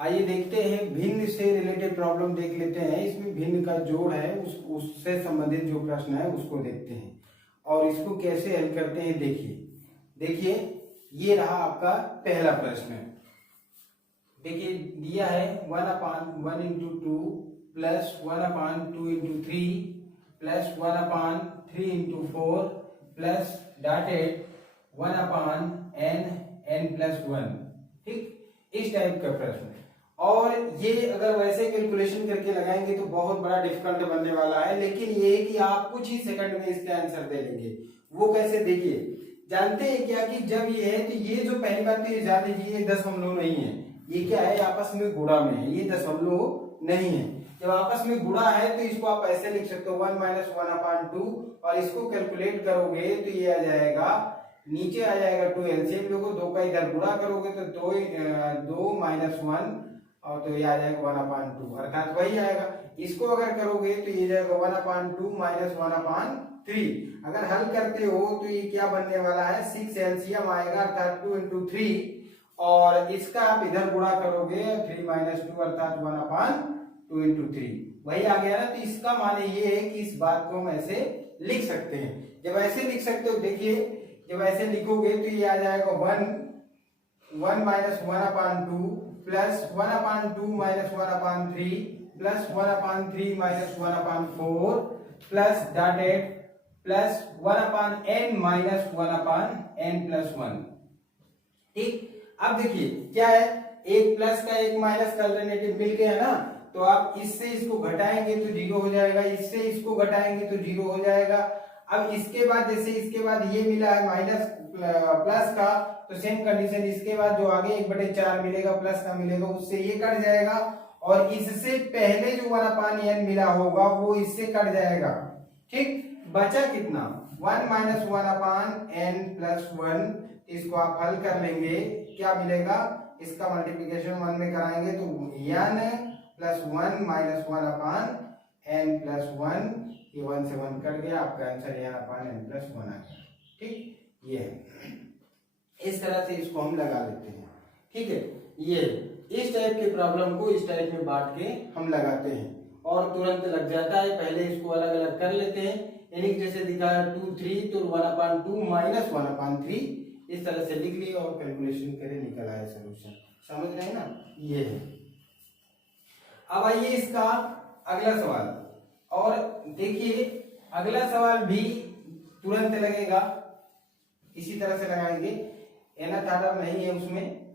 आइए देखते हैं भिन्न से रिलेटेड प्रॉब्लम देख लेते हैं। इसमें भिन्न का जोड़ है उससे संबंधित जो प्रश्न है उसको देखते हैं और इसको कैसे हल करते हैं। देखिए ये रहा आपका पहला प्रश्न। देखिए दिया है 1/1 into 2 plus 1/2 into 3 plus 1/3 into 4 plus dotted 1/n+1। ठीक, इस टाइप का प्रश्न। और ये अगर वैसे कैलकुलेशन करके लगाएंगे तो बहुत बड़ा डिफिकल्ट बनने वाला है, लेकिन ये है कि आप कुछ ही सेकंड में इसका आंसर दे लेंगे। वो कैसे, देखिए जानते हैं क्या कि जब ये है तो ये जो पहली बात तो ये जान लीजिए ये दशमलव नहीं है, ये क्या है आपस में गुणा में है, ये दशमलव नहीं है। जब आपस में गुणा है तो इसको आप ऐसे लिख सकते हो 1 - 1/2 और इसको कैलकुलेट करोगे तो ये आ जाएगा, नीचे आ जाएगा 2 एलसीएम लोगे, 2 का इधर गुणा करोगे तो 2 - 1 और तो ये आ जाएगा 1/2 अर्थात वही आएगा। इसको अगर करोगे तो ये जाएगा 1/2 - 1/3। अगर हल करते हो तो ये क्या बनने वाला है 6 एलसीएम आएगा अर्थात 2 × 3 और इसका आप इधर गुणा करोगे 3 - 2 अर्थात 1/2 × 3 वही आ गया ना। तो इसका माने ये है कि इस बात को हम ऐसे लिख सकते हैं। जब ऐसे लिख सकते हो, देखिए जब ऐसे लिखोगे तो ये आ जाएगा 1 - 1/2 plus 1/2 - 1/3 plus 1/3 - 1/4 plus dotted plus 1/n-1/n+1। ठीक, अब देखिए क्या है, एक प्लस का एक माइनस का अल्टरनेटिव मिल गया ना, तो आप इससे इसको घटाएंगे तो 0 हो जाएगा, इससे इसको घटाएंगे तो 0 हो जाएगा। अब इसके बाद जैसे इसके बाद ये मिला है माइनस प्लस का, तो सेम कंडीशन इसके बाद जो आगे 1/4 मिलेगा प्लस का मिलेगा उससे ये कट जाएगा और इससे पहले जो 1/n मिला होगा वो इससे कट जाएगा। ठीक, बचा कितना 1 - 1/n+1। इसको आप हल कर लेंगे, क्या मिलेगा, इसका मल्टीप्लिकेशन 1 में कराएंगे तो n + 1 - 1/n+1, ये 1 से 1 कट गया, आपका आंसर n/n+1 आ गया। ठीक, ये है, इस तरह से इसको हम लगा लेते हैं। ठीक है, ये इस टाइप के प्रॉब्लम को इस टाइप में बांट के हम लगाते हैं और तुरंत लग जाता है। पहले इसको अलग अलग कर लेते हैं, यानी जैसे दिखा है 2 3 तो 1/2 - 1/3 इस तरह से लिख लिया और कैलकुलेशन करे निकल आया सॉल्यूशन। समझ रहे हैं ना, ये है। अब आइए इसका अगला सवाल, और देखिए अगला सवाल भी तुरंत लगेगा, इसी तरह से लगाएंगे, एना तारा नहीं है उसमें।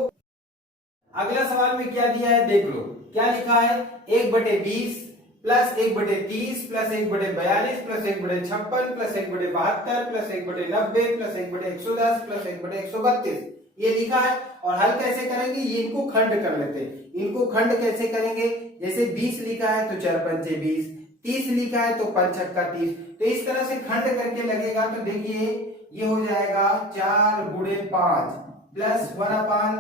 अगला सवाल में क्या दिया है देख लो, क्या लिखा है 1/20 plus 1/30 plus 1/42 plus 1/56 plus 1/72 plus 1/90 plus 1/110 plus 1/132 ये लिखा है। और हल कैसे करेंगे, ये इनको खंड कर लेते हैं। इनको खंड कैसे करेंगे, जैसे 20 लिखा है तो 4 × 5 = 20, 30 लिखा है तो 5 × 6 = 30, तो इस तरह से खंड करके लगेगा। तो देखिए ये हो जाएगा 4 × 5 plus 1/5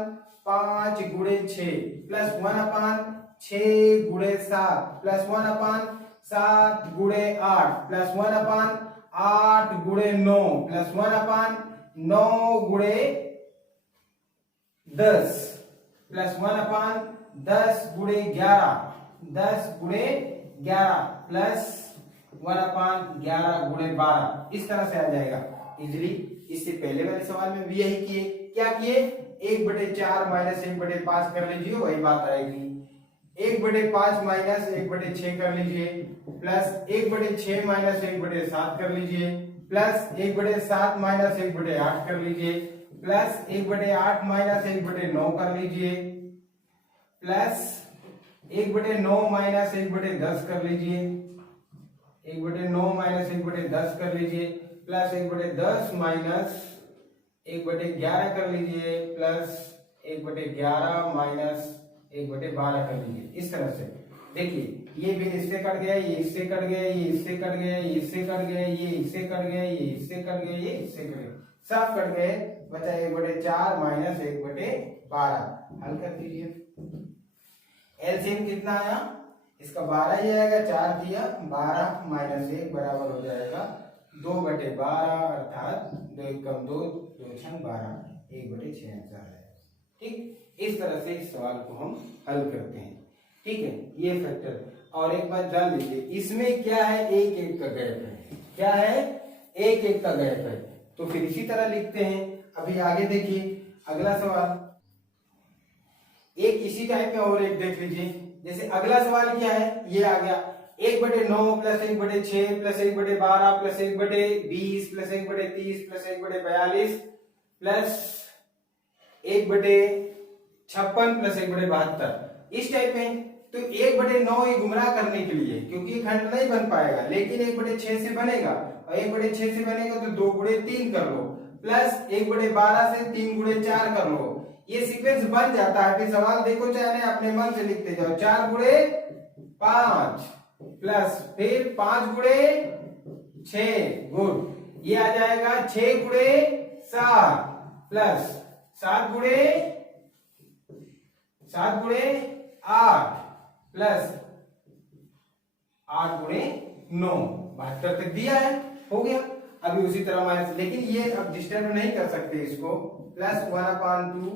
× 6 plus 1/6 × 7 plus 1/7 × 8 plus 1/8 × 9 plus 1/9 × 10 plus 1/10 × 11 10 × 11 plus 1/11 × 12 इस तरह से आ जाएगा इजीली। इससे पहले वाले सवाल में भी यही किए, क्या किए 1/4 - 1/5 कर लीजिए, वही बात आएगी। 1/5 - 1/6 कर लीजिए प्लस 1/6 - 1/7 कर लीजिए प्लस 1/7 - 1/8 कर लीजिए प्लस 1/8 - 1/9 कर लीजिए प्लस 1/9 - 1/10 कर लीजिए 1/9 - 1/10 कर लीजिए प्लस 1/10 - 1/11 कर लीजिए प्लस 1/11 - 1/12 कर लीजिए। इस तरह से देखिए ये भी इससे कट गया, ये इससे कट गया, ये इससे कट गया, ये इससे कट गया, ये इससे कट गया, ये इससे कट गया, ये इससे कट गया, सब कट गए, बचा 1/4 - 1/12। हल कर दीजिए, एलसीएम कितना आया इसका 12 ही आएगा, 4 दिया 12 - 1 बराबर हो जाएगा 2/12 अर्थात 2 × 1 = 2, 2 × 6 = 12, 1/6 आंसर है। ठीक, इस तरह से इस सवाल को हम हल करते हैं। ठीक है, ये फैक्टर। और एक बात जान लीजिए, इसमें क्या है, एक एक का गैप है। क्या है, एक एक का गैप है। तो फिर इसी तरह लिखते हैं। अभी आगे देखिए अगला सवाल, एक इसी टाइप में और एक देख लीजिए। जैसे अगला सवाल क्या है, ये आ गया 1/9 plus 1/6 plus 1/12 plus 1/20 plus 1/30 plus 1/42 plus 1/56 plus 1/72, इस टाइप में। तो 1/9 ये गुमराह करने के लिए, क्योंकि ये खंड नहीं बन पाएगा, लेकिन 1/6 से बनेगा, और 1/6 से बनेगा तो 2×3 कर लो, प्लस 1/12 से 3×4 कर लो। ये सीक्वेंस बन जाता है। फिर सवाल देखो, चाहे अपने मन से लिखते जाओ, 4×5 प्लस फिर 5×6, गुड, ये आ जाएगा 6×7 प्लस 7×8 प्लस 8×9, 72 तक दिया है, हो गया। अभी उसी तरह माइनस, लेकिन ये अब डिस्टर्ब नहीं कर सकते इसको। Plus 1/2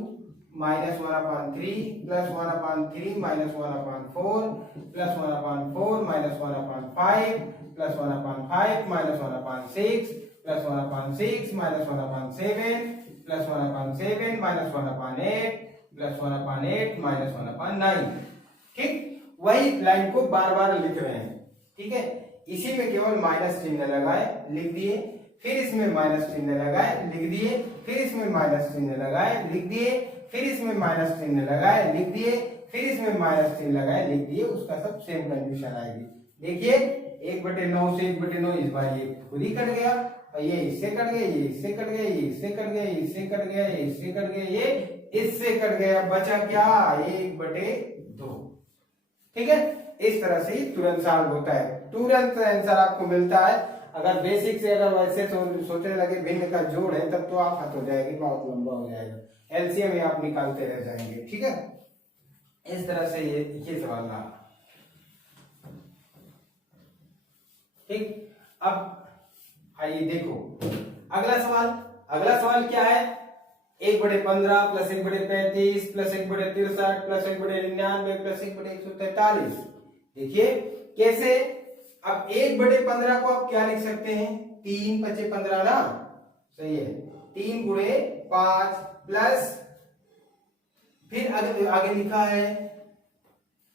minus 1/3 plus 1/3 minus 1/4 plus 1/4 minus 1/5 plus 1/5 minus 1/6 plus 1/6 minus 1/7 plus 1/7 minus 1/8 plus 1/8 minus 1/9। ठीक, वही लाइन को बार बार लिख रहे हैं। ठीक है, इसी में केवल माइनस चिन्ह लगाए, लिख दिए, फिर इसमें माइनस चिन्ह लगाए, लिख दिए, फिर इसमें माइनस चिन्ह लगाए, लिख दिए, फिर इसमें माइनस चिन्ह लगाए, लिख दिए, फिर इसमें माइनस चिन्ह लगाए, लिख दिए। उसका सब सेम कंडीशन आएगी। देखिए 1/9 से 1/9 इस बार ये खुद ही कट गया, और ये इससे कट गया, ये इससे कट गया, ये इससे कट गया, ये इससे कट गया, ये इससे कट गया, ये इससे कट गया, बचा क्या, 1/2। ठीक है, इस तरह से ही तुरंत सॉल्व होता है, तुरंत आंसर आपको मिलता है। अगर बेसिक से अगर वैसे सोचने लगे भिन्न का जोड़ है, तब तो आप हद हो जाएगी, बहुत लंबा हो जाएगा, एलसीएम ही आप निकालते रह जाएंगे। ठीक है, इस तरह से ये सवाल रहा। ठीक, अब आइए देखो अगला सवाल। अगला सवाल क्या है, 1/15 प्लस 1/35 प्लस 1/63 प्लस 1/99 प्लस 1/143। देखिए कैसे, अब 1/15 को आप क्या लिख सकते हैं, 3×5 = 15 ना, सही है, 3×5 प्लस फिर आगे लिखा है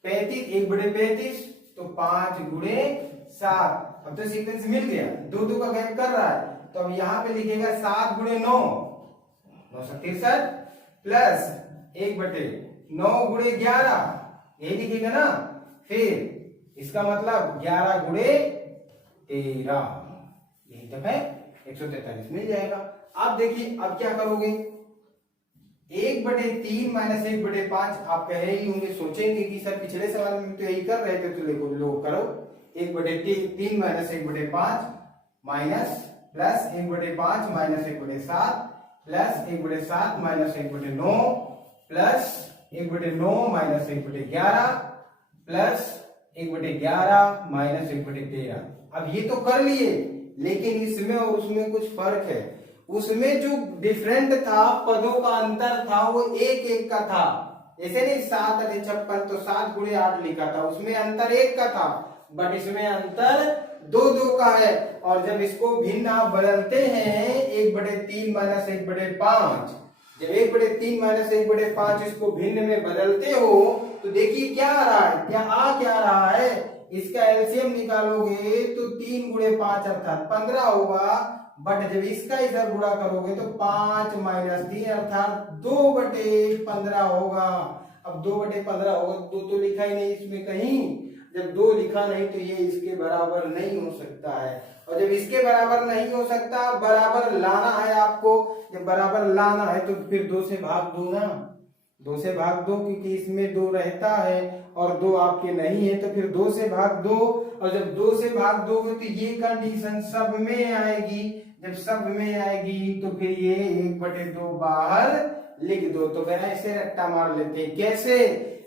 35, 1/35 तो 5×7। अब तो सीक्वेंस मिल गया, 2 का गैप कर रहा है, तो अब यहां पे लिखेगा 7×9 963 प्लस 1/9×11, यही लिखेगा ना। फिर इसका मतलब 11×13, यही तक है, 143 मिल जाएगा। अब देखिए, अब क्या करोगे, 1/3 माइनस 1/5 आप कह रहे ही होंगे, सोचेंगे कि सर पिछले सवाल में तो यही कर रहे थे, तो देखो लो करो, 1/3 minus 1/5 minus plus 1/5 minus 1/7 plus 1/7 minus 1/9 plus 1/9 minus 1/11 plus 1/11 minus 1/13। अब ये तो कर लिए, लेकिन इसमें और उसमें कुछ फर्क है। उसमें जो डिफरेंट था, पदों का अंतर था, वो एक एक का था। जैसे नहीं 7 × 56 तो 7×8 लिखा था, उसमें अंतर 1 का था, बट इसमें अंतर 2 का है। और जब इसको भिन्न आप बदलते हैं, 1/3 माइनस 1/5, जब 1/3 माइनस 1/5 इसको भिन्न में बदलते हो, तो देखिए क्या आ रहा है, क्या रहा है, इसका एलसीएम निकालोगे तो 3×5 अर्थात 15 होगा, बट जब इसका इधर गुणा करोगे तो 5 - 3 अर्थात 2/15 होगा। अब 2/15 होगा, 2 तो लिखा ही नहीं इसमें कहीं, जब 2 लिखा नहीं तो ये इसके बराबर नहीं हो सकता है, और जब इसके बराबर नहीं हो सकता, बराबर लाना है आपको, जब बराबर लाना है तो फिर 2 से भाग दो ना, 2 से भाग दो, क्योंकि इसमें 2 रहता है और 2 आपके नहीं है, तो फिर 2 से भाग दो, और जब 2 से भाग दोगे तो ये कंडीशन सब में आएगी, जब सब में आएगी तो फिर ये 1/2 बाहर लिख दो। तो कहना इसे रट्टा मार लेते हैं, कैसे,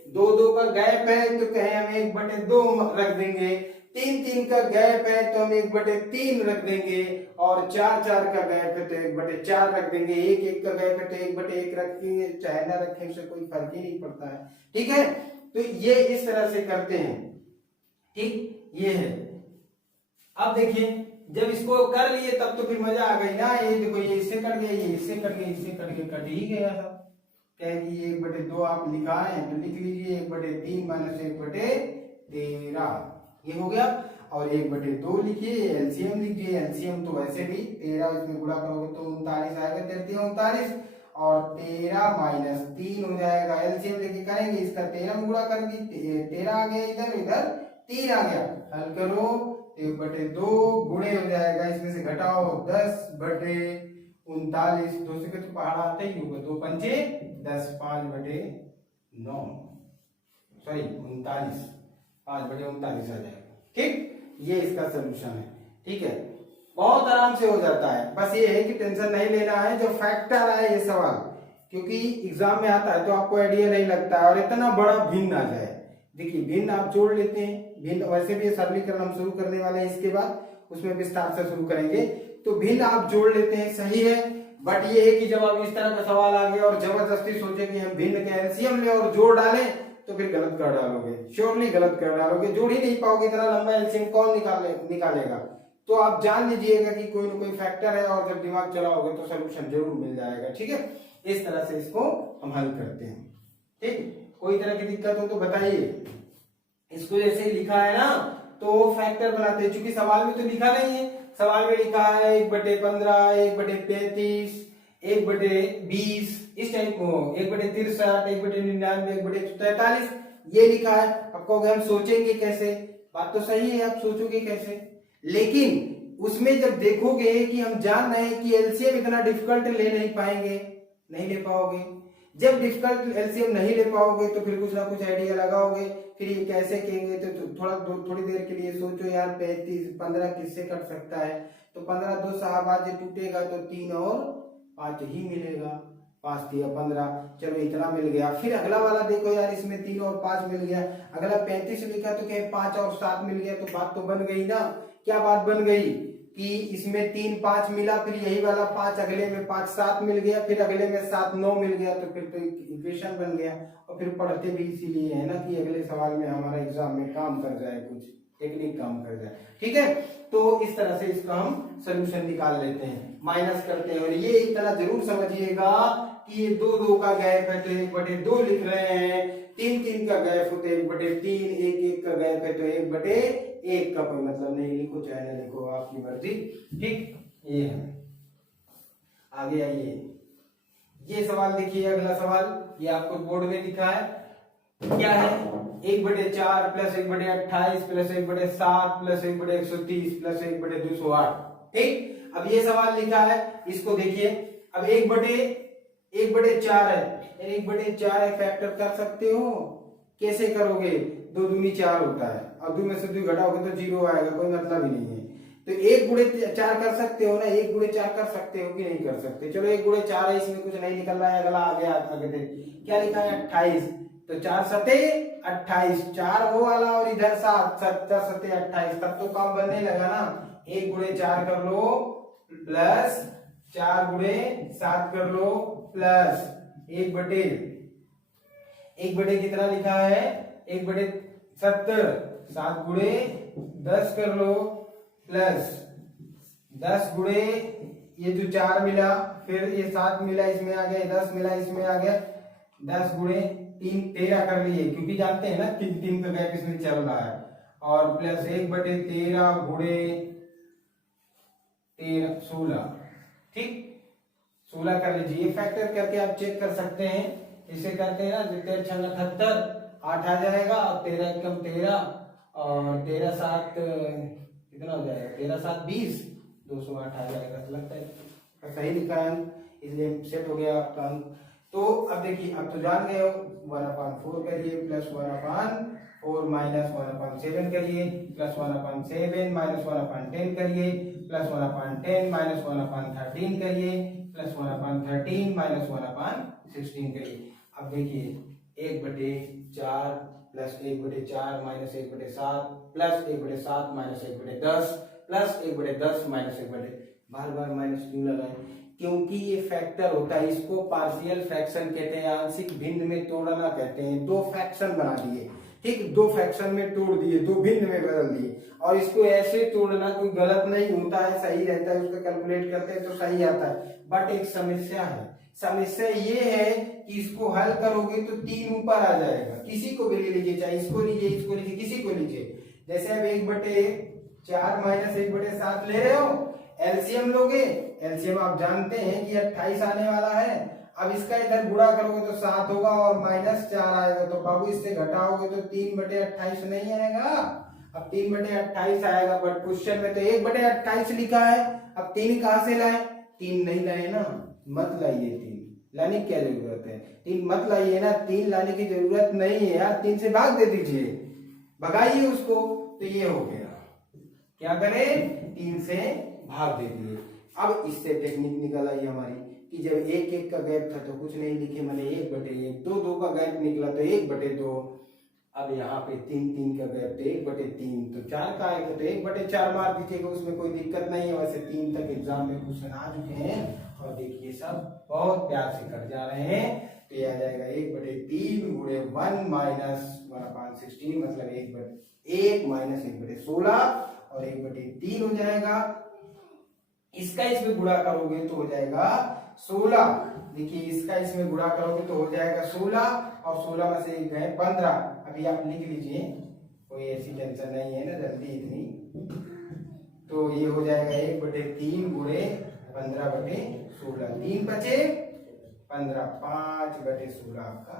2 का गैप है तो कहे हम 1/2 रख देंगे, तीन तीन का गैप है तो हम 1/3 रख देंगे, और 4 4 का गैप है तो 1/4 रख देंगे, 1 1 का गैप है तो 1/1 रखेंगे, चाहे ना रखें उससे कोई फर्क ही नहीं पड़ता है। ठीक है, तो ये इस तरह से करते हैं। ठीक, ये है। अब देखिए जब इसको कर लिए तब तो फिर मजा आ गई ना। ये देखो ये इससे कट गया, ये इससे कट गया, इससे कट गया, कट ही गया सब। क्या है कि ये 1/2 आप लिखाएं तो लिख लीजिए 1/3 माइनस 1/13 ये हो गया, और 1/2 लिखिए, एलसीएम लीजिए, एलसीएम तो वैसे भी 13 इसमें गुणा करोगे तो 39 आएगा, 13 39, और 13 माइनस 3 हो जाएगा, एलसीएम लेके करेंगे इसका 13 में गुणा करेंगे, 13 आ गया इधर, इधर 3 आ गया, हल करो 1/2 गुणे हो जाएगा, इसमें से घटाओ 10/39, 2 से तो पहाड़ आते ही होगा, 2 पंचे 10, 5/9 सॉरी 39, 5/39 आ जाएगा। ठीक, ये इसका सोल्यूशन है। ठीक है, बहुत आराम से हो जाता है, बस ये है कि टेंशन नहीं लेना है जो फैक्टर आए ये सवाल, क्योंकि एग्जाम में आता है तो आपको आइडिया नहीं लगता है, और इतना बड़ा भिन्न आ जाए। देखिए भिन्न आप जोड़ लेते हैं, भिन्न वैसे भी सरलीकरण हम शुरू करने वाले हैं, इसके बाद उसमें विस्तार से शुरू करेंगे, तो भिन्न आप जोड़ लेते हैं, सही है। बट ये है कि जब आप इस तरह का सवाल आ गया और जबरदस्ती सोचे कि हम भिन्न का एलसीएम ले और जोड़ डालें तो फिर गलत कर डालोगे, श्योरली गलत कर डालोगे, जोड़ ही नहीं पाओगे, इतना लंबा एलसीएम कौन निकालेगा। तो आप जान लीजिएगा कि कोई ना कोई फैक्टर है, और जब दिमाग चलाओगे तो सोल्यूशन जरूर मिल जाएगा। ठीक है, इस तरह से इसको हम हल करते हैं। ठीक, कोई तरह की दिक्कत हो तो बताइए। इसको जैसे लिखा है ना तो फैक्टर बनाते हैं, चूंकि सवाल में तो लिखा नहीं है, सवाल में लिखा है 1/15, 1/35, 1/20 इस टाइप को, 1/63, 1/99, 1/143 ये लिखा है। अब कहोगे हम सोचेंगे कैसे, बात तो सही है, आप सोचोगे कैसे, लेकिन उसमें जब देखोगे कि हम जान रहे हैं कि एलसीएम इतना डिफिकल्ट ले नहीं पाएंगे, नहीं ले पाओगे। जब डिफिकल्ट एलसीएम नहीं ले पाओगे तो फिर कुछ ना कुछ आइडिया लगाओगे, फिर ये कैसे कहेंगे तो थोड़ी देर के लिए सोचो यार 35 15 किससे कट सकता है, तो 15 2 शाहबाज टूटेगा तो 3 और 5 ही मिलेगा, 5 3 15, चलो इतना मिल गया। फिर अगला वाला देखो यार, इसमें 3 और 5 मिल गया, अगला 35 लिखा तो कहे 5 और 7 मिल गया, तो बात तो बन गई ना। क्या बात बन गई कि इसमें 3 5 मिला, फिर यही वाला 5 अगले में 5 7 मिल गया, फिर अगले में 7 9 मिल गया, तो फिर तो इक्वेशन बन गया। और फिर पढ़ते भी इसीलिए है ना कि अगले सवाल में हमारा एग्जाम में काम कर जाए, कुछ टेक्निक काम कर जाए। ठीक है, तो इस तरह से इसका हम सोल्यूशन निकाल लेते हैं, माइनस करते हैं। और ये इतना जरूर समझिएगा कि ये 2 2 का गैप है तो 1/2 लिख रहे हैं, 3 3 का गैप हो तो 1/3, 1 1 का गैप है तो 1/1 का कोई मतलब नहीं, लिखो चाहे ना लिखो आपकी मर्जी। ठीक, ये है। आगे आइए, ये सवाल देखिए, अगला सवाल ये आपको बोर्ड में दिखा है, क्या है 1/4 प्लस 1/28 प्लस 1/7 प्लस 1/130 प्लस 1/208। ठीक, अब ये सवाल लिखा है, इसको देखिए। अब 1/4 है, 1/4 है, फैक्टर कर सकते हो, कैसे करोगे, 2 दूनी 4 होता है, और 2 में से 2 घटाओगे तो 0 आएगा, कोई मतलब ही नहीं है। तो 1/4 कर सकते हो ना, 1/4 कर सकते हो कि नहीं कर सकते। चलो 1/4 है, इसमें कुछ नहीं निकल रहा है, अगला आ गया, आगे देख क्या लिखा है 28, तो 4 सते 28, 4 वो वाला और इधर 7, 7 सते 28, तब तो काम बनने लगा ना। 1/4 कर लो प्लस 4/7 कर लो प्लस 1/1 कितना लिखा है 1/70, 7/10 कर लो प्लस 10 गुणे ये जो 4 मिला, फिर ये 7 मिला इसमें आ गया, 10 मिला इसमें आ गया, 10 गुणे 3 13 कर लिए, क्योंकि जानते हैं ना 3 3 का गैप इसमें चल रहा है, और प्लस 1/13 गुणे 13 16। ठीक, 16 कर लीजिए, फैक्टर करके आप चेक कर सकते हैं, इसे करते हैं ना, 13 6 78, 8 आ जाएगा, और 13 एकम 13 और 13 7 कितना हो जाएगा, 13 7 20, 208 आ जाएगा, लगता है सही लिखा है, इसलिए सेट हो गया आपका अंक। तो अब देखिए, अब तो जान गए हो, 1/4 करिए प्लस 1/4 माइनस 1/7 करिए प्लस 1/7 माइनस 1/10 करिए प्लस 1/10 माइनस 1/13 करिए प्लस 1/13 माइनस 1/16 करिए। अब देखिए 1/4 plus 1/4 minus 1/7 plus 1/7 minus 1/10 plus 1/10 minus 1/, बार बार माइनस क्यों लगाए? क्योंकि ये फैक्टर होता है, इसको पार्शियल फ्रैक्शन कहते हैं, आंशिक भिन्न में तोड़ना कहते हैं। दो फ्रैक्शन बना दिए, ठीक, दो फ्रैक्शन में तोड़ दिए, दो भिन्न में बदल दिए, और इसको ऐसे तोड़ना कोई गलत नहीं होता है, सही रहता है, उसका कैलकुलेट करते हैं तो सही आता है। बट एक समस्या है, समस्या ये है कि इसको हल करोगे तो 3 ऊपर आ जाएगा। किसी को भी ले लीजिए, चाहे इसको लीजिए, इसको लीजिए, किसी को लीजिए। जैसे अब 1/4 माइनस 1/7 ले रहे हो, एलसीएम लोगे, एलसीएम आप जानते हैं कि 28 आने वाला है। अब इसका इधर गुणा करोगे तो 7 होगा और -4 आएगा, तो बाबू इससे घटाओगे तो 3/28 नहीं आएगा। अब 3/28 आएगा, बट क्वेश्चन में तो 1/28 लिखा है। अब 3 कहां से लाए? 3 नहीं लाए ना, मत लाइए। 3 लाने की क्या जरूरत है? 3 मत लाइए ना, 3 लाने की जरूरत नहीं है यार, 3 से भाग दे दीजिए, भगाइए उसको। तो ये हो गया, क्या करें? 3 से भाग दे दिए। अब इससे टेक्निक निकल आई हमारी कि जब 1-1 का गैप था तो कुछ नहीं लिखे, मैंने 1/1, 2-2 का गैप निकला तो 1/2। अब यहाँ पे 3-3 का गैप तो 1/3, तो 4 का आएगा तो 1/4 मार दीजिएगा, उसमें कोई दिक्कत नहीं है। वैसे 3 तक एग्जाम में क्वेश्चन आ चुके हैं और देखिए सब बहुत प्यार से कट जा रहे हैं। तो ये आ जाएगा 1/3 गुणे 1 माइनस 1/16, मतलब 1 माइनस 1/16 और 1/3 हो जाएगा। इसका इसमें गुणा करोगे तो हो जाएगा 16। देखिए इसका इसमें गुणा करोगे तो हो जाएगा 16 और 16 में से 1 गए 15। अभी आप लिख लीजिए, कोई ऐसी टेंशन नहीं है ना जल्दी इतनी। तो ये हो जाएगा 1/3 गुणे 15/16, 3 बचे 15, 5/16 आपका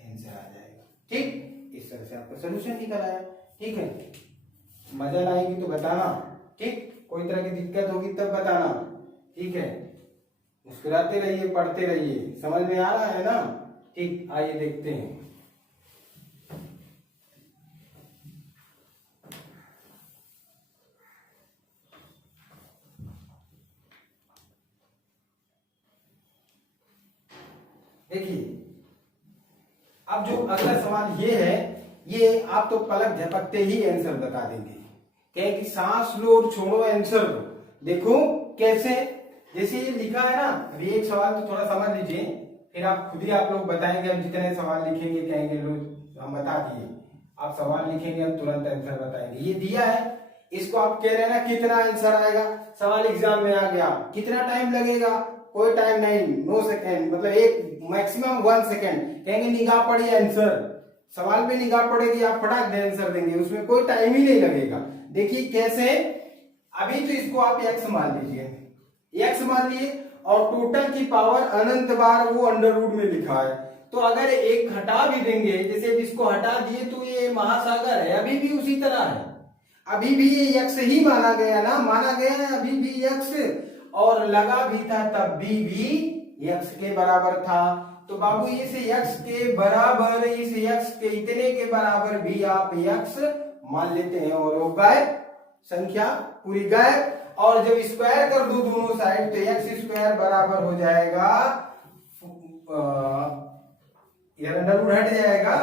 आंसर आ जाएगा। ठीक, इस तरह से आपका सोल्यूशन निकल आया। ठीक है, मजा ना आएगी तो बताना, ठीक, कोई तरह की दिक्कत होगी तब बताना, ठीक है। मुस्कुराते रहिए, पढ़ते रहिए, समझ में आ रहा है ना? ठीक, आइए देखते हैं। देखिए अब जो अगला सवाल ये है, ये आप तो पलक झपकते ही आंसर बता देंगे, क्या कि सांस लो और छोड़ो आंसर दो। देखो कैसे, जैसे ये लिखा है ना, अभी एक सवाल तो थोड़ा समझ लीजिए, फिर आप खुद ही आप लोग बताएंगे। अब जितने सवाल लिखेंगे कहेंगे लो हम बता दिए, आप सवाल लिखेंगे हम तुरंत आंसर बताएंगे। ये दिया है, इसको आप कह रहे हैं ना कितना आंसर आएगा, सवाल एग्जाम में आ गया, कितना टाइम लगेगा? कोई टाइम नहीं, 9 सेकेंड, मतलब एक मैक्सिमम 1 सेकेंड। कहेंगे निगाह पड़ी आंसर, सवाल पे निगाह पड़ेगी, आप फटाक दे आंसर देंगे, उसमें कोई टाइम ही नहीं लगेगा। देखिए कैसे, अभी तो इसको आप x मान लीजिए, x मान लिए और टोटल की पावर अनंत बार वो अंडर रूट में लिखा है। तो अगर एक हटा भी देंगे, जैसे इसको हटा दिए तो ये महासागर है, अभी भी उसी तरह है, अभी भी ये x ही माना गया ना, माना गया है अभी भी x, और लगा भी था तब भी x के बराबर था। तो बाबू इस x के बराबर, इस x के इतने के बराबर भी आप x मान लेते हैं, और वो गायब, संख्या पूरी गायब। और जब स्क्वायर कर दो दोनों साइड तो x² बराबर हो जाएगा, इधर अंडर रूट हट जाएगा,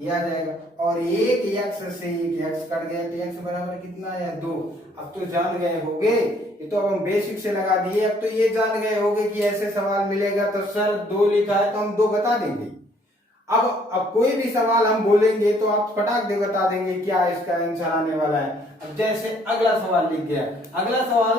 ये आ जाएगा, और एक x से एक x कट गया तो x बराबर कितना है? 2। अब तो जान गए होगे, ये तो अब हम बेसिक से लगा दिए, अब तो ये जान गए होगे कि ऐसे सवाल मिलेगा तो सर 2 लिखा है तो हम 2 बता देंगे। अब कोई भी सवाल हम बोलेंगे तो आप फटाक दे बता देंगे क्या इसका आंसर आने वाला है। अब जैसे अगला सवाल लिख गया, अगला सवाल,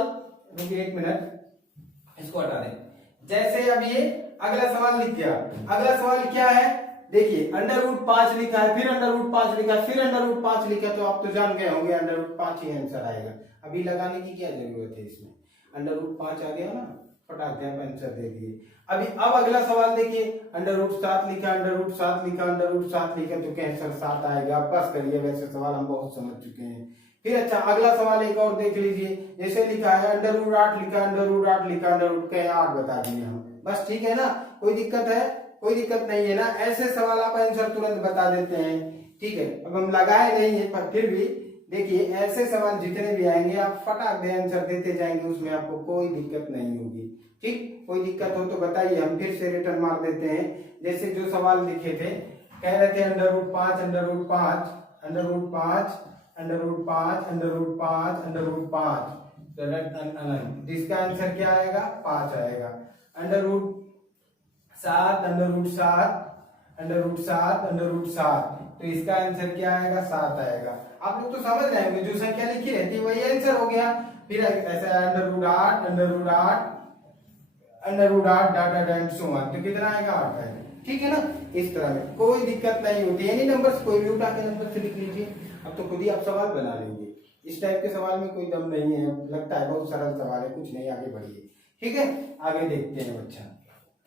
रुकिए 1 मिनट, इसको हटा दें। जैसे अब ये अगला सवाल लिख गया, अगला सवाल क्या है? देखिए √5 लिखा है, फिर √5 लिखा है, फिर √5 लिखा है, तो आप तो जान गए होंगे √5 ही आंसर आएगा। अभी लगाने की क्या जरूरत है इसमें, √5 आ गया ना, फटाक से आंसर दे दिए। अभी अब अगला सवाल देखिए, √7 लिखा, √7 लिखा, √7 लिखा, तो क्या आंसर 7 आएगा। बस करिए, वैसे सवाल हम बहुत समझ चुके हैं। फिर अच्छा अगला सवाल एक और देख लीजिए, जैसे लिखा है √8 लिखा, √8 लिखा, √8 बता दिए हम, बस ठीक है ना, कोई दिक्कत है? कोई दिक्कत नहीं है ना, ऐसे सवाल आप आंसर तुरंत बता देते हैं। ठीक है, अब हम लगाए नहीं है पर फिर भी देखिए ऐसे सवाल जितने भी आएंगे आप फटाक दे आंसर देते जाएंगे, उसमें आपको कोई दिक्कत नहीं होगी। ठीक, कोई दिक्कत हो तो बताइए, हम फिर से रिटर्न मार देते हैं। जैसे जो सवाल लिखे थे, कह रहे थे under root 5 under root 5 under root 5 under root 5 under root 5 under root 5, जिसका आंसर क्या आएगा 5 आएगा। Under root 7 under root 7 under root 7 under root 7, तो इसका आंसर क्या आएगा 7 आएगा। आप लोग तो समझ रहे होंगे, जो संख्या लिखी रहती है वही आंसर हो गया। फिर ऐसा under root 8 under root 8 under root 8 डाटा डेंट सो ऑन, तो कितना आएगा 8 आएगा। ठीक है ना, इस तरह में कोई दिक्कत नहीं होती। एनी नंबर कोई भी उठा के नंबर से लिख लीजिए, अब तो खुद ही आप सवाल बना लेंगे। इस टाइप के सवाल में कोई दम नहीं है, लगता है बहुत सरल सवाल है, कुछ नहीं, आगे बढ़िए। ठीक है, आगे देखते हैं बच्चा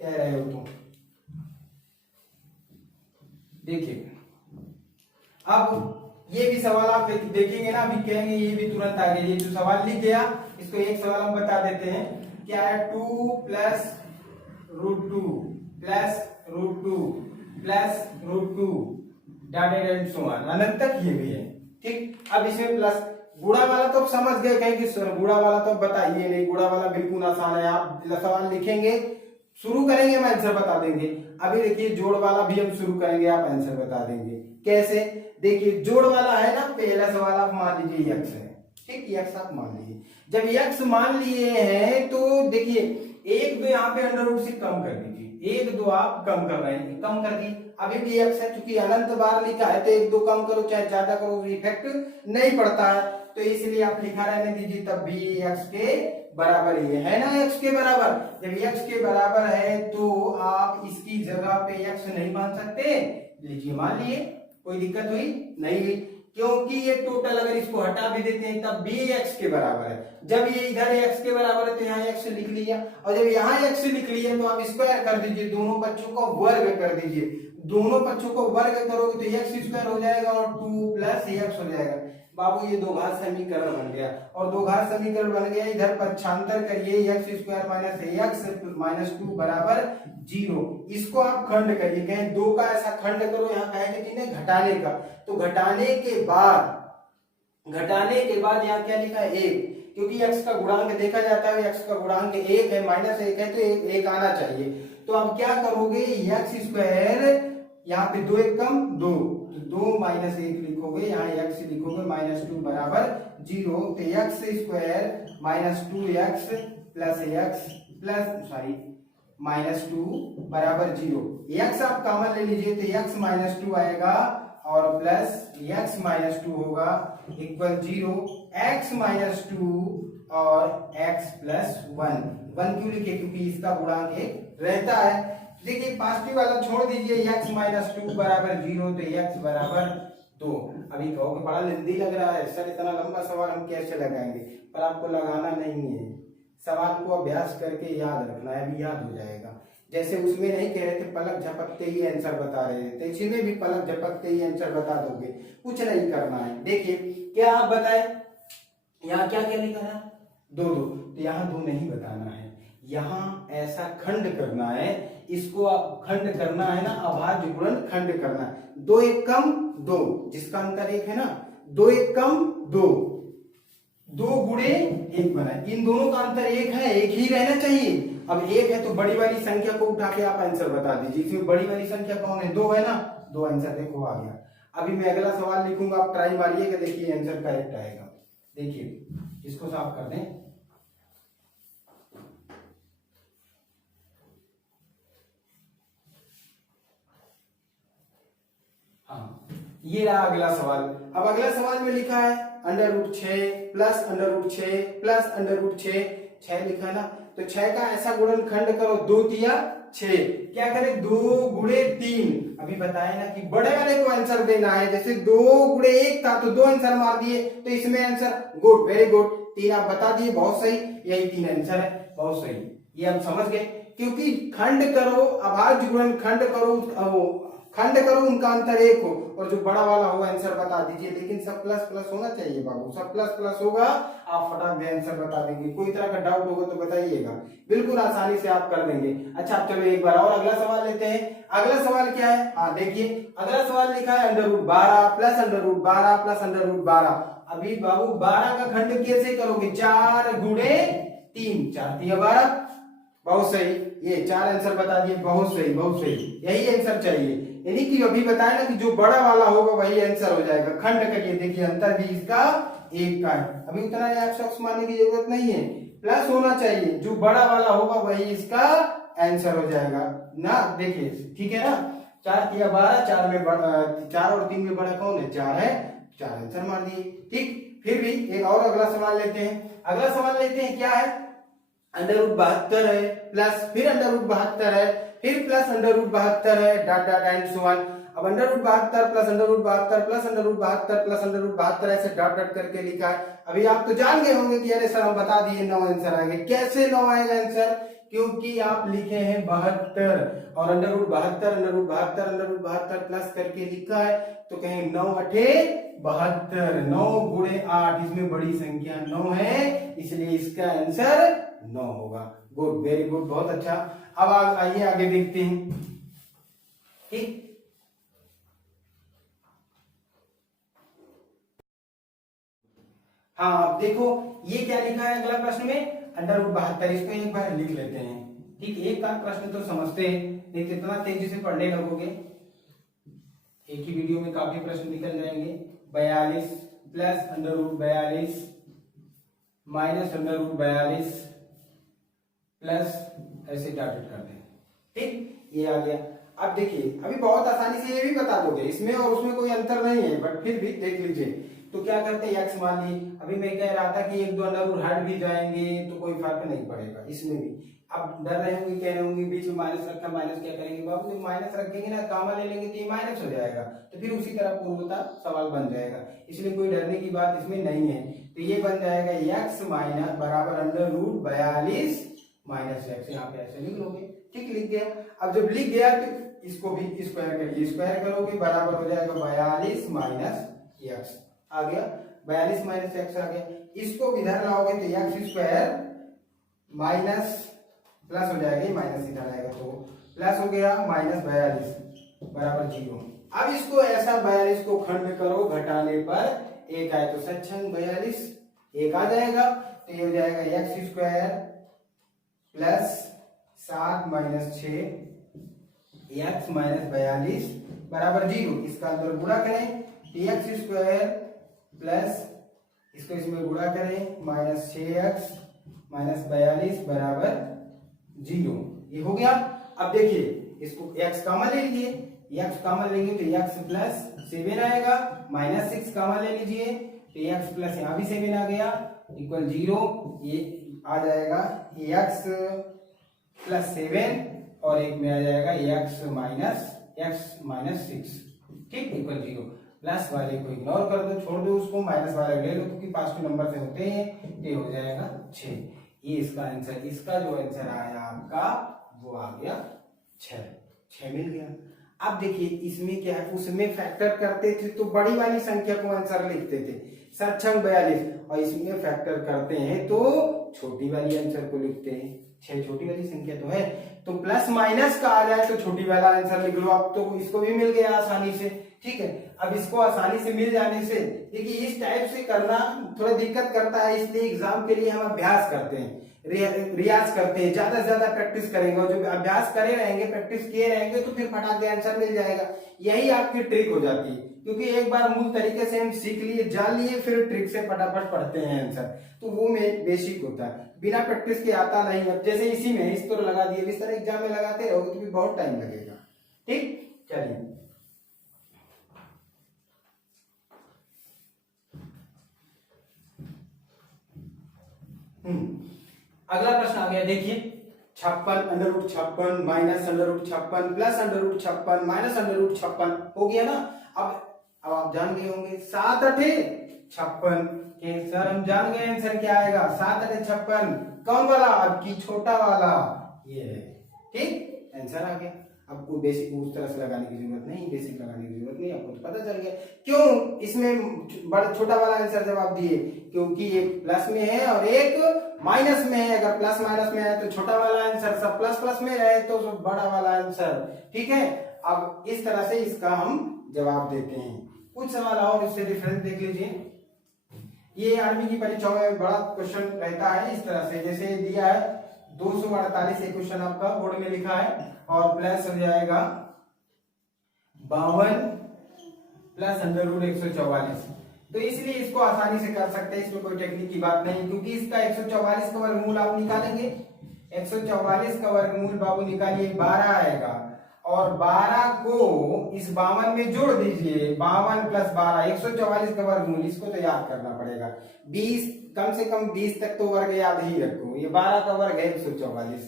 कह रहे हो तुम। देखिए अब ये भी सवाल आप देखेंगे ना, अभी कहेंगे ये भी तुरंत आगे, ये जो सवाल लिख गया इसको एक सवाल हम बता देते हैं। क्या है 2 plus root 2 plus root 2 plus root 2 dotted and so on, अनंत तक ये भी है। ठीक, अब इसमें प्लस गुणा वाला तो आप समझ गए, कहेंगे सर गुणा वाला तो बताइए नहीं, गुणा वाला बिल्कुल आसान है। आप सवाल लिखेंगे, शुरू करेंगे, हम आंसर बता देंगे। अभी देखिए जोड़ वाला भी हम शुरू करेंगे, आप आंसर बता देंगे। कैसे, देखिए जोड़ वाला है ना, पहला सवाल आप मान लीजिए x है। ठीक, x आप मान लीजिए। जब x मान लिए हैं तो देखिए 1 2 यहाँ पे अंडर रूट से कम कर दीजिए, 1 2 आप कम कर रहे हैं, कम कर दी। अभी भी x है, चूंकि अनंत बार लिखा है तो 1 2 कम करो चाहे ज्यादा करो, इफेक्ट नहीं पड़ता है, तो इसलिए आप लिखा रहने दीजिए। तब भी x के बराबर ये है ना, x के बराबर। जब x के बराबर है तो आप इसकी जगह पे x नहीं मान सकते, लीजिए मान लिए, कोई दिक्कत हुई नहीं हुई, क्योंकि ये टोटल अगर इसको हटा भी देते हैं तब भी x के बराबर है। जब ये इधर x के बराबर है तो यहाँ x लिख लिया, और जब यहाँ x लिख लिया तो आप स्क्वायर कर दीजिए, दोनों पक्षों को वर्ग कर दीजिए। दोनों पक्षों को वर्ग करोगे तो x स्क्वायर हो जाएगा और 2 प्लस x हो जाएगा। बाबू ये दो घात समीकरण बन गया, और दो घात समीकरण बन गया, इधर पक्षांतर करिए, x square minus x minus 2 बराबर 0। इसको आप खंड करिए, कहें 2 का ऐसा खंड करो, यहाँ कहेंगे कि नहीं घटाने का, तो घटाने के बाद यहाँ क्या लिखा है 1, क्योंकि x का गुणांक देखा जाता है, x का गुणांक 1 है, माइनस 1 है तो 1 आना चाहिए। तो अब क्या करोगे, x स्क्वायर यहाँ पे 2 1 कम 2, तो 2 माइनस 1 लिखोगे, यहाँ x लिखोगे माइनस 2 बराबर 0, तो x square minus 2x plus x plus minus 2 बराबर 0। x आप कॉमन ले लीजिए तो x माइनस 2 आएगा और प्लस x माइनस 2 होगा इक्वल 0, x माइनस 2 और x प्लस 1 क्यों लिखे, क्योंकि इसका गुणांक 1 रहता है। देखिए पॉजिटिव वाला छोड़ दीजिए, x माइनस 2 बराबर 0, तो x बराबर 2। अभी कहोगे बड़ा लेंदी लग रहा है सर, इतना लंबा सवाल हम कैसे लगाएंगे, पर आपको लगाना नहीं है, सवाल को अभ्यास करके याद रखना है, अभी याद हो जाएगा। जैसे उसमें नहीं कह रहे थे पलक झपकते ही आंसर बता रहे थे, इसमें भी पलक झपकते ही आंसर बता दोगे, कुछ नहीं करना है। देखिए क्या आप बताए, यहाँ क्या क्या लिखा है 2 2, तो यहाँ 2 नहीं बताना है, यहाँ ऐसा खंड करना है, इसको आप खंड करना है ना, अभाज्य गुणन खंड करना है। 2 1 कम 2, जिसका अंतर 1 है ना, 2 1 कम 2, 2 गुणे 1 बना, इन दोनों का अंतर 1 है, 1 ही रहना चाहिए। अब 1 है तो बड़ी वाली संख्या को उठा के आप आंसर बता दीजिए, इसमें बड़ी वाली संख्या कौन है, 2 है ना, 2 आंसर देखो आ गया। अभी मैं अगला सवाल लिखूंगा, आप ट्राई मारिएगा, देखिए आंसर करेक्ट आएगा। देखिए इसको साफ कर दें, हाँ ये रहा अगला सवाल। अब अगला सवाल में लिखा है under root 6 plus under root 6 plus under root 6 लिखा है ना, तो 6 का ऐसा गुणनखंड करो, 2 तिया 6, क्या करें 2 गुणे 3। अभी बताया ना कि बड़े वाले को आंसर देना है, जैसे 2 गुणे 1 था तो 2 आंसर मार दिए, तो इसमें आंसर गुड, वेरी गुड, 3 आप बता दिए, बहुत सही, यही 3 आंसर है, बहुत सही, ये हम समझ गए। क्योंकि खंड करो, अभाज्य गुणन खंड करो उनका अंतर 1 हो, और जो बड़ा वाला हो आंसर बता दीजिए, लेकिन सब प्लस प्लस होना चाहिए बाबू, सब प्लस प्लस होगा, आप फटाक से आंसर बता देंगे। कोई तरह का डाउट होगा तो बताइएगा, बिल्कुल आसानी से आप कर देंगे। अच्छा चलो एक बार और अगला सवाल लेते हैं। अगला सवाल क्या है, हाँ देखिए अगला सवाल लिखा है under root 12 plus under root 12 plus under root 12। अभी बाबू 12 का खंड कैसे करोगे, 4 गुणे 3, 4 तिया 12, बहुत सही, ये 4 आंसर बता दिए, बहुत सही बहुत सही, यही आंसर चाहिए। यानी कि अभी बताया ना कि जो बड़ा वाला होगा वही आंसर हो जाएगा। खंड करिए, देखिए अंतर भी इसका 1 का है, अभी उतना एक्स मानने की जरूरत नहीं है, प्लस होना चाहिए, जो बड़ा वाला होगा वही इसका आंसर हो जाएगा ना। देखिए ठीक है ना, 4 किया 12, 4 में 4 और 3 में बड़ा कौन है, 4 है, 4 आंसर मार दिए। ठीक, फिर भी एक और अगला सवाल लेते हैं। अगला सवाल लेते हैं, क्या है, √72 है, प्लस फिर √72 है, फिर प्लस √72 है, dot dot and so on. अब √72 प्लस √72 प्लस √72 प्लस √72 ऐसे डॉट डॉट करके लिखा है। अभी आप तो जान गए होंगे कि अरे सर हम बता दिए 9 आंसर आएंगे। कैसे 9 आएगा आंसर, क्योंकि आप लिखे हैं 72 और √72 प्लस करके लिखा है, तो कहें 9 8 72, 9 गुणे 8, इसमें बड़ी संख्या 9 है, इसलिए इसका आंसर 9 होगा। गुड, वेरी गुड, बहुत अच्छा। अब आइए आगे देखते हैं। ठीक, हाँ अब देखो ये क्या लिखा है अगला प्रश्न में, √72, इसको एक बार लिख लेते हैं। ठीक, एक का प्रश्न तो समझते हैं, नहीं तो इतना तेजी से पढ़ने लगोगे एक ही वीडियो में काफी प्रश्न निकल जाएंगे। 42 प्लस √42 माइनस √42 प्लस ऐसे डॉटेड कर दें। ठीक, ये आ गया। अब देखिए अभी बहुत आसानी से ये भी बता दोगे, इसमें और उसमें कोई अंतर नहीं है, बट फिर भी देख लीजिए। तो क्या करते हैं, एक्स मान ली, अभी मैं कह रहा था कि 1 2 अंडर हट भी जाएंगे तो कोई फर्क नहीं पड़ेगा इसमें भी। अब डर रहे होंगे, कह रहे होंगे बीच में माइनस रखा, माइनस क्या करेंगे बाबू, जब माइनस रखेंगे ना, गामा ले लेंगे तो ये माइनस हो जाएगा, तो फिर उसी तरह पूर्वता सवाल बन जाएगा, इसलिए कोई डरने की बात इसमें नहीं है। तो ये बन जाएगा एक्स माइनस बराबर √42 माइनस एक्स, यहाँ पे ऐसे लिख लोगे। ठीक, लिख गया। अब जब लिख गया तो इसको भी स्क्वायर करिए, स्क्वायर करोगे बराबर हो जाएगा 42 माइनस एक्स, आ गया 42 माइनस एक्स आ गया। इसको इधर लाओगे तो एक्स स्क्वायर माइनस प्लस हो जाएगा, माइनस इधर आएगा तो प्लस हो गया माइनस 42 बराबर 0। अब इसको ऐसा 42 को खंड करो, घटाने पर 1 आए तो सच्चंग 42 1 आ जाएगा, तो ये हो जाएगा x square plus 7 minus 6 x minus 42 बराबर 0। इसका अंदर गुणा करें, एक्स स्क्वायर प्लस इसको इसमें गुणा करें माइनस 6x माइनस 42 बराबर 0, ये हो गया। अब देखिए इसको x कॉमन ले लीजिए, x कॉमन लेंगे तो x प्लस 7 आएगा, माइनस 6 कॉमन ले लीजिए तो x प्लस यहाँ भी 7 आ गया इक्वल 0, ये आ जाएगा x प्लस 7 और एक में आ जाएगा x माइनस 6। ठीक, इक्वल 0। प्लस वाले को इग्नोर कर दो, छोड़ दो उसको, माइनस वाले ले लो क्योंकि पॉजिटिव नंबर से होते हैं, ये हो जाएगा 6। ये इसका आंसर, इसका जो आंसर आया आपका वो आ गया 6 मिल गया। अब देखिए इसमें क्या है, उसमें फैक्टर करते थे तो बड़ी वाली संख्या को आंसर लिखते थे सक्षम 42, और इसमें फैक्टर करते हैं तो छोटी वाली आंसर को लिखते हैं। 6 छोटी वाली संख्या तो है, तो प्लस माइनस का आ जाए तो छोटी वाला आंसर लिख लो। अब तो इसको भी मिल गया आसानी से। ठीक है, अब इसको आसानी से मिल जाने से देखिए इस टाइप से करना थोड़ा दिक्कत करता है, इसलिए एग्जाम के लिए हम अभ्यास करते हैं, रियाज करते हैं, ज्यादा से ज्यादा प्रैक्टिस करेंगे, और जब अभ्यास करे रहेंगे, प्रैक्टिस किए रहेंगे तो फिर फटाक से आंसर मिल जाएगा। यही आपकी ट्रिक हो जाती है, क्योंकि एक बार मूल तरीके से हम सीख लिए, जान लिए, फिर ट्रिक से फटाफट पढ़ते हैं आंसर, तो वो में बेसिक होता है, बिना प्रैक्टिस के आता नहीं। अब जैसे इसी में इस तरह लगा दिए, इस तरह एग्जाम में लगाते रहोगे तो भी बहुत टाइम लगेगा। ठीक, चलिए अगला प्रश्न आ गया, देखिए 56 √56 माइनस √56 प्लस √56 माइनस √56 हो गया ना। अब आप जान गए होंगे 7 8 56 के सर हम जान गए आंसर क्या आएगा, 7 8 56 कौन वाला, अब की छोटा वाला ये है। ठीक, आंसर आ गया। अब कोई बेसिक उस तरह से लगाने की जरूरत नहीं, बेसिक लगाने की जरूरत नहीं, आपको तो पता चल गया क्यों इसमें बड़ा छोटा वाला आंसर जवाब दिए, क्योंकि एक प्लस में है और एक माइनस में है। अगर प्लस माइनस में है तो छोटा वाला आंसर, सब प्लस प्लस में रहे तो सब बड़ा वाला आंसर। ठीक है, अब इस तरह से इसका हम जवाब देते हैं। कुछ सवाल और इससे डिफरेंट देख लीजिए। ये आर्मी की परीक्षाओं में बड़ा क्वेश्चन रहता है इस तरह से, जैसे दिया है 248 ये क्वेश्चन आपका बोर्ड में लिखा है, और प्लस हो जाएगा 52 प्लस √144। तो इसलिए इसको आसानी से कर सकते हैं, इसमें कोई टेक्निक की बात नहीं, क्योंकि इसका 144 का वर्गमूल आप निकालेंगे। 144 का वर्गमूल बाबू निकालिए 12 आएगा, और 12 को इस 52 में जोड़ दीजिए, 52 प्लस 12 144 का वर्गमूल, इसको तो याद करना पड़ेगा। 20 कम से कम 20 तक तो वर्ग याद ही रखो। ये 12 का वर्ग है 144,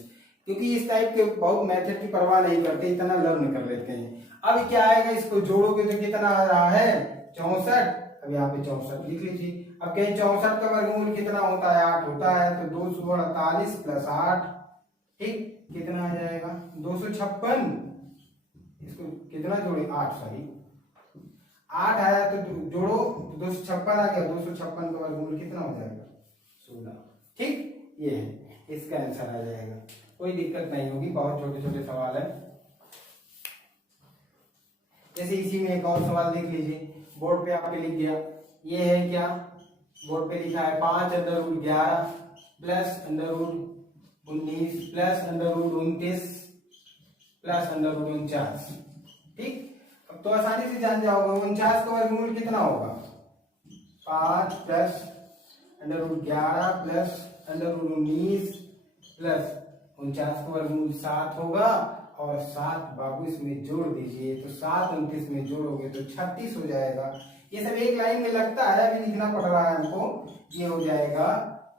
क्योंकि इस टाइप के बहुत मेथड की परवाह नहीं करते, इतना लर्न कर लेते हैं। अब क्या आएगा, इसको जोड़ोगे तो कितना आ रहा है 64। अब यहाँ पे 64 लिख लीजिए। अब कहीं 64 का वर्गमूल कितना होता है, 8 होता है, तो 248 प्लस 8, ठीक, कितना आ जाएगा 256। इसको कितना जोड़े 8, सॉरी 8 आया तो जोड़ो 256 आ गया, 256 का वर्गमूल कितना हो जाएगा 16, ठीक, ये है इसका आंसर आ जाएगा। कोई दिक्कत नहीं होगी, बहुत छोटे छोटे सवाल है। जैसे इसी में एक और सवाल देख लीजिए, बोर्ड पे आपके लिख गया, ये है क्या, बोर्ड पे लिखा है 5√11 प्लस √19 प्लस √29 प्लस √49, ठीक। अब तो आसानी से जान जाओगे 49 का वर्गमूल कितना होगा, 5 प्लस √11 प्लस √19 प्लस 49 का वर्गमूल 7 होगा, और 7 बाबू इसमें जोड़ दीजिए, तो 7 29 में जोड़ोगे तो 36 हो जाएगा। ये सब एक लाइन में लगता है, अभी लिखना पड़ रहा है हमको। ये हो जाएगा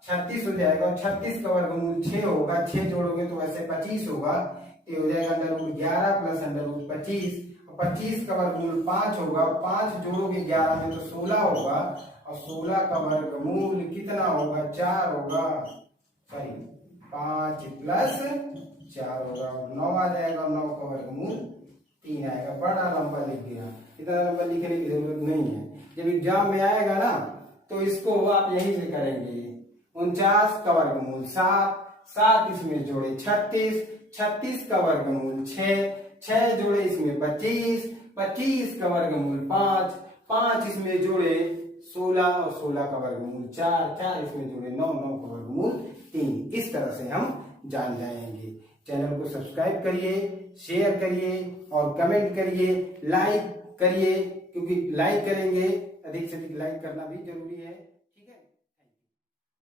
36 हो जाएगा, और 36 का वर्गमूल 6 होगा, 6 जोड़ोगे तो वैसे 25 होगा, ये हो जाएगा √11 प्लस √25, और 25 का वर्गमूल 5 होगा, 5 जोड़ोगे 11 में तो 16 होगा, और 16 का वर्गमूल कितना होगा 4 होगा, सॉरी 5 प्लस 4 होगा, 9 आ जाएगा, 9 का वर्गमूल 3 आएगा। बड़ा लंबा लिख दिया, इतना लंबा लिखने की जरूरत नहीं है। जब एग्जाम में आएगा ना तो इसको आप यहीं से करेंगे। 49 का वर्गमूल 7, 7 इसमें जोड़े 36, 36 का वर्गमूल 6, 6 जोड़े इसमें 25, 25 का वर्गमूल 5, 5 इसमें जोड़े 16, और 16 का वर्गमूल 4, 4 इसमें जोड़े 9, 9 का वर्गमूल 3। इस तरह से हम जान जाएंगे। चैनल को सब्सक्राइब करिए, शेयर करिए, और कमेंट करिए, लाइक करिए, क्योंकि लाइक करेंगे, अधिक से अधिक लाइक करना भी जरूरी है।